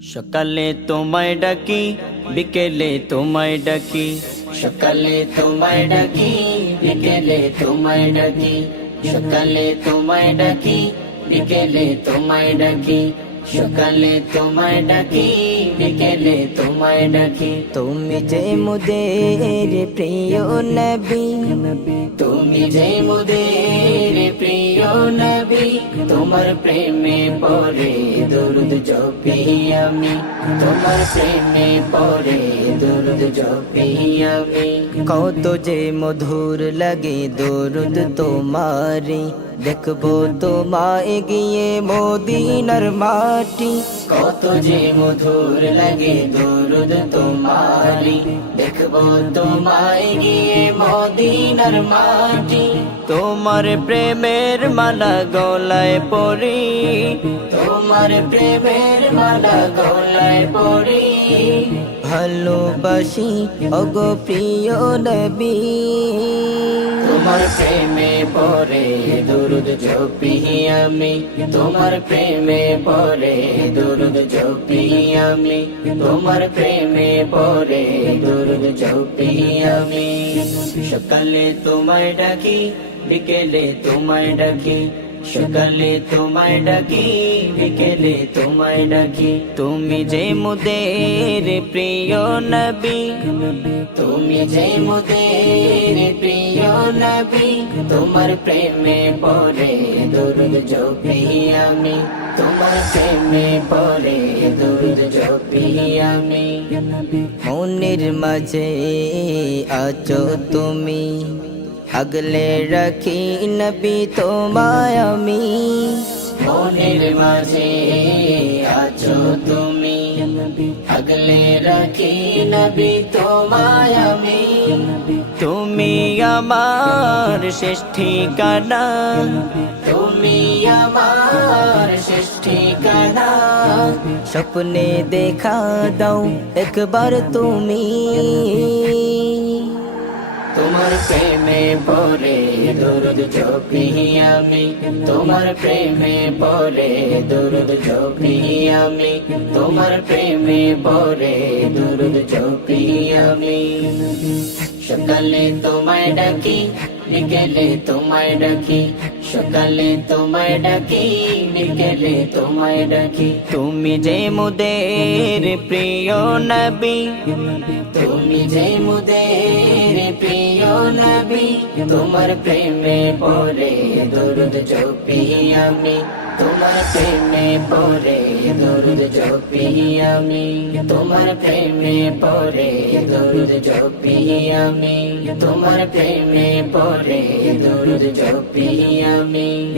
সকালে তোমায় ডাকি বিকেলে তোমায় ডাকি। সকালে তোমায় ডাকি বিকেলে তোমায় ডাকি। সকালে তোমায় ডাকি বিকেলে তোমায় ডাকি। সকালে তোমায় ডাকি বিকেলে তোমায় ডাকি। তুমি যে মুদের প্রিয় নবী তুমি যে মুদের প্রিয় তোমার প্রেমে পরে দরুদ জপি আমি। তোমার প্রেমে পরে দরুদ জপি আমি। কত যে মধুর লাগে দরুদ তোমারি দেখব তোমায় গিয়ে মোদিনার মাটি। কত যে মধুর লাগে দরুদ তোমারি দেখব তোমায় গিয়ে মদিনার মাটি। তোমার প্রেমের মালা গলায় পরি। তোমার প্রেমের মালা গলায় পরি। ভালোবাসি অগো প্রিয় নবী। তোমার প্রেমে পরে দুরুদ জপি আমি। তোমার প্রেমে পরে দুরুদ জপি আমি। তোমার প্রেমে পরে দুরুদ জপি আমি। সকালে তোমায় ডাকি, বিকেলে তোমায় ডাকি। সকালে তোমায় ডাকি, বিকেলে তোমায় ডাকি। তুমি যে মুদের প্রিয় নবী, তুমি যে মুদের প্রিয় নবী, তোমার প্রেমে পরে দুরুদ জপি আমি। তোমার প্রেমে পরে দুরুদ জপি আমি। মনের মাঝে আছো তুমি। আগলে রাখি নবী তোমায় আমি মনের মাঝে আছো তুমি আগলে রাখি নবী তোমায় আমি তুমি আমার শেষ ঠিকানা তুমি আমার শেষ ঠিকানা স্বপ্নে দেখা দাও একবার তুমি তোমার প্রেমে পরে দুরুদ ঝোপি আমি। তোমার প্রেমে পরে দুরুদ ঝোপি আমি। তোমার প্রেমে পরে দুরুদ ঝোপি আমি। সকালে তোমায় ডাকি বিকেলে তোমায় ডাকি সকালে তোমায় ডাকি বিকেলে তোমায় ডাকি। তুমি যে মুদের প্রিয় নবী তুমি যে মুদের প্রিয় নবী, তোমার প্রেমে পরে দরুদ জপি আমি। তোমার প্রেমে পরে দরুদ জপি আমি। তোমার প্রেমে পরে দরুদ জপি আমি। তোমার প্রেমে পরে দরুদ জপি আমি।